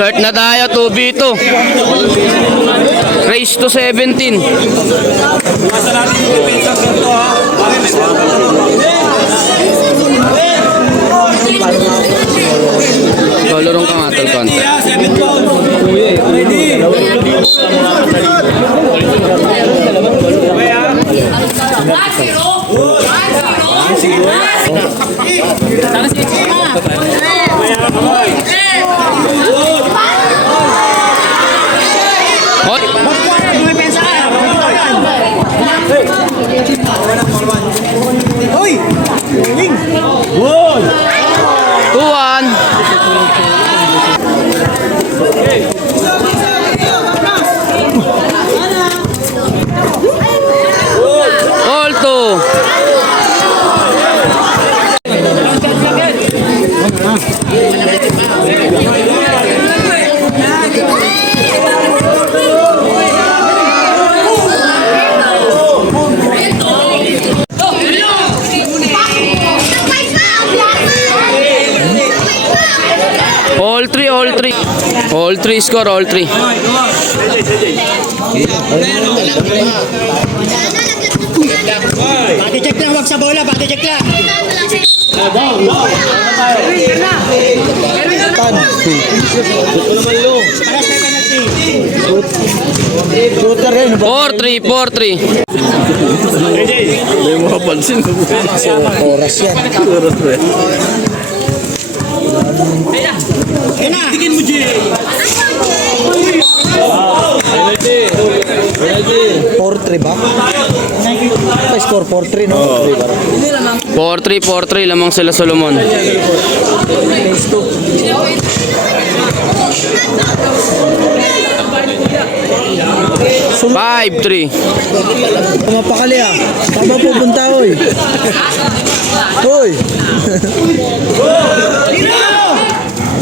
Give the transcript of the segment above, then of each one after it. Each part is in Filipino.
Start na tayo, 2v2. Race to 17. Lorong ka nga, Talcon. Hoy! 2-1. All two. All three score, all three. Pati check lang, wag sa bola, pati check lang. Shooter rin. 4-3. Hindi mo kapansin. Oras yan. Ayun na. Tigin mo, Jay. 4-3 ba? Score 4-3, no? 4-3 lamang sila Solomon. Phase 5-3. Mapakali ah. Tama pupunta, oy. Oy.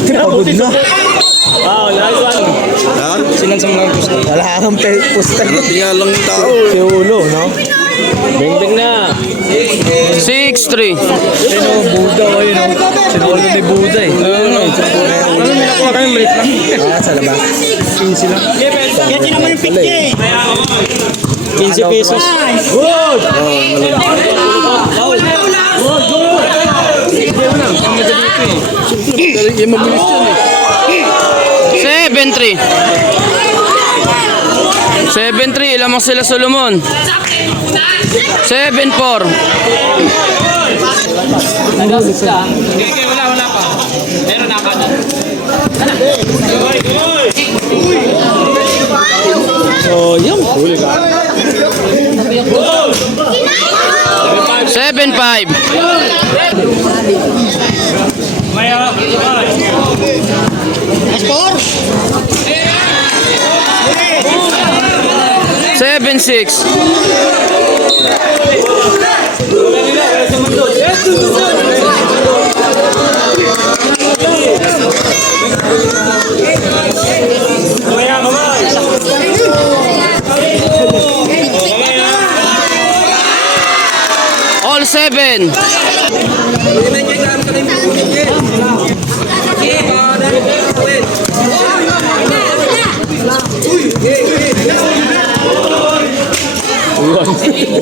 Pagod na. Sinan sa mga gusto. Wala kang pusta. Tiya lang yung tao. Si Ulo, no? Beng na. 6-3. Sino, Buda o yun, no? Sinulo ni Buda eh. Ano nakuha kayong break lang? Sa labas. 15 lang. Yan din naman yung pick niya eh. 15 pesos. Good! Yung mabilis yan eh. 7-3. 7-3 lamang sila Solomon. 7-4. Wala pa. Meron na pa. So, yung huli ka. 7-5. Score? 7-6. All 7.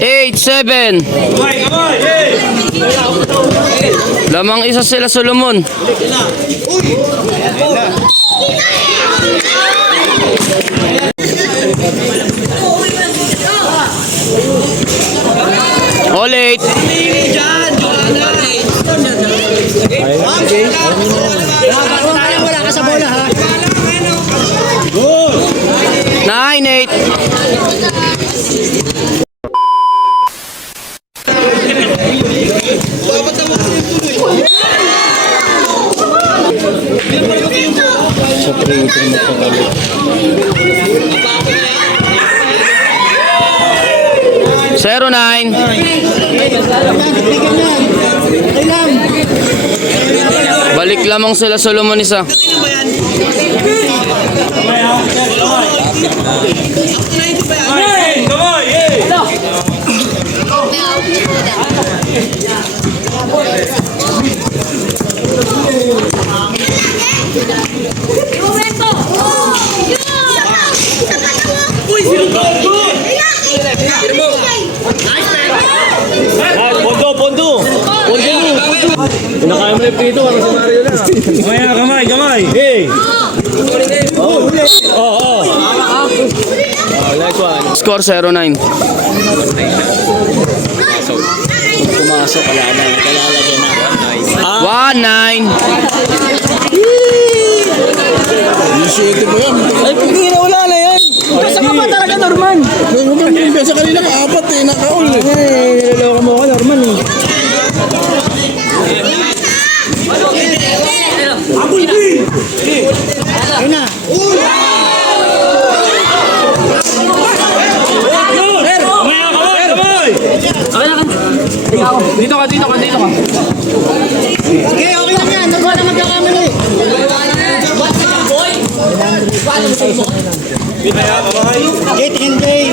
Eight, 7. Lamang isa sila Solomon. All 8. Wala ka sa bola ha. 9-8. Sa 3 magpapalik. 0-9. Balik lamang sila Solomon isa. Momento! Kamay. Hey! Nice one. Score 0-9. Pumasok, wala na. Kalalagyan na. 1-9. Ito po yan. Ay, hindi na wala na yan. Basta ka ba talaga, Norman? Sa kanila ka apat eh, nakaul eh. Niloloko mo ako, Norman eh. Ayun na. Okay, okay lang yan. Nagawa na magkakamali. Get in day.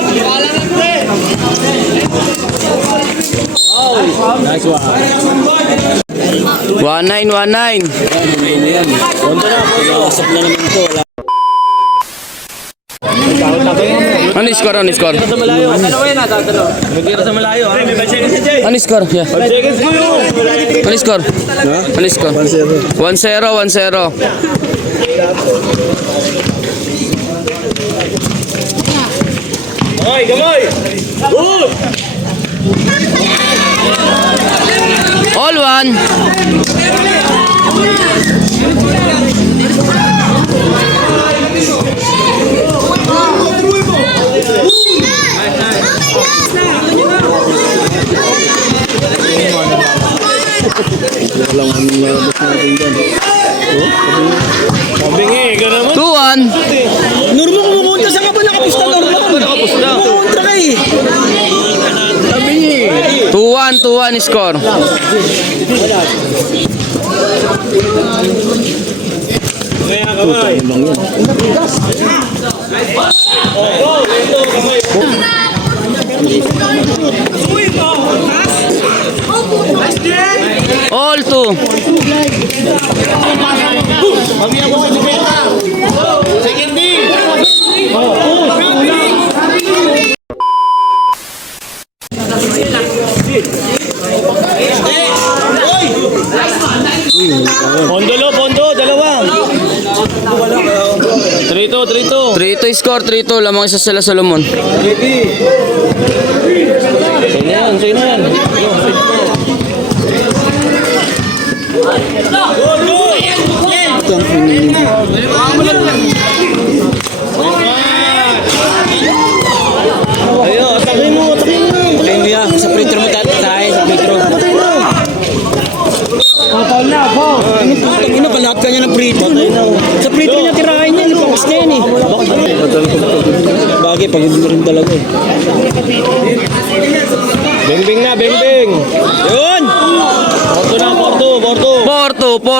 Nice one. 1-9, 1-9. Punta na, pumasok na naman to. Wala. Ano yung score? Ano yung score? Sa malayo. Nagkira sa malayo. Ha? May 5 seconds na, Jay. Ano yung score? Yeah. 5 seconds ko yun. Ano yung score? Ano yung score? 1-0, 1-0. Kamay. Good. All one. Walang anong labas natin dyan. Bingi, gano'n mo. 2-1. Norman, kumukunta sa ka ba nakapusta, Norman? Nakapusta. Kumukunta ka eh. Sabi niya eh. 2-1, 2-1 score. Kaya kamay. Lang yan. All two. Pondo, dalawa. 3-2. 3-2 score, 3-2. Lamang isa sila Solomon. Sa'yo na yan. Ito ang Ayun, atakin mo. Patayin mo yan. Sa printer mo tayo, sa printer. Ina, palahat ka niya ng prito. Sa prito niya tirahin niya, lipakas na yan eh. Bagay, pag hindi rin talaga eh. Bing na, bing. Yun! Porto na, Porto.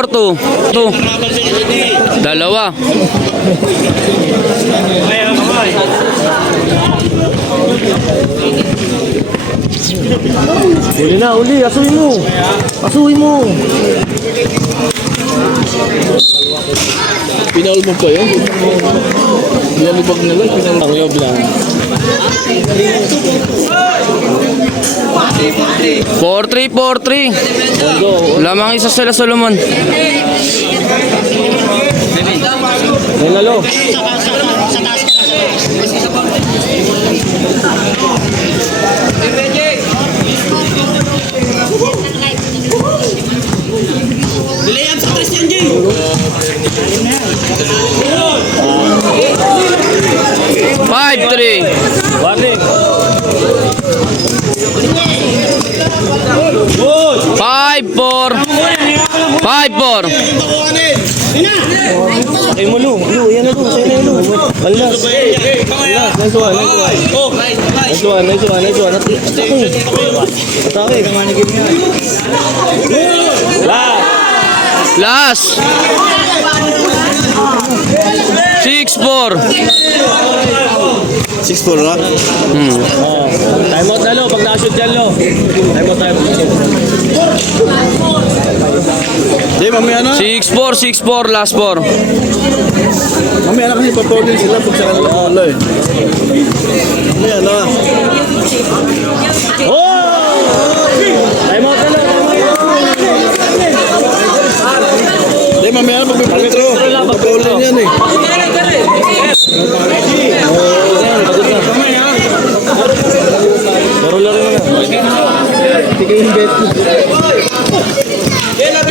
4-2. 2. Dalawa. Kaya kamay. Uli na, asuhin mo. Pinaul mo pa yun? Pinalibag nila, pinaul. Ang yob lang. 4-3. Lamang isa sila Solomon. Nalalo. Delay up sa Christian J. 5-3. Warning. 5-4. 5-4. Sakay mo, Lu. Yan na, Lu. Sa'yo na, Lu. Alas. Nice one. Atake. Last. 6-4. 6-4 na? Time out na, Lu. Pag nakashoot dyan, Lu. Time out. Di, mamaya na. 6-4. Last 4. Mamaya na kasi papawin sila pag sa kanila wala eh. Mamaya na. Oh! Time out na, Lu. free throw. Papaulin yan eh. Laro-laro mo na. Tigay yung bet.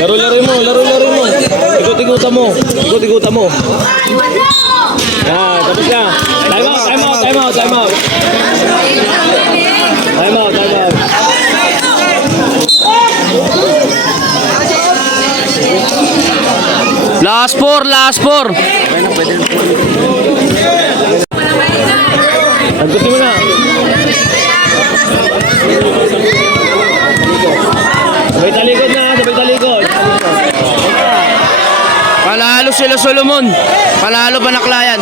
Laro-laro mo, laro-laro mo. Ikot-ikutan mo. Ikot-ikutan mo. Yan, tapos na. Time out, time out, time out, time out. Time out, time out. Last 4, last 4. Agtusin mo na. Sabay talikod na, sabay talikod. Panalo sila Solomon. Panalo Banaklayan.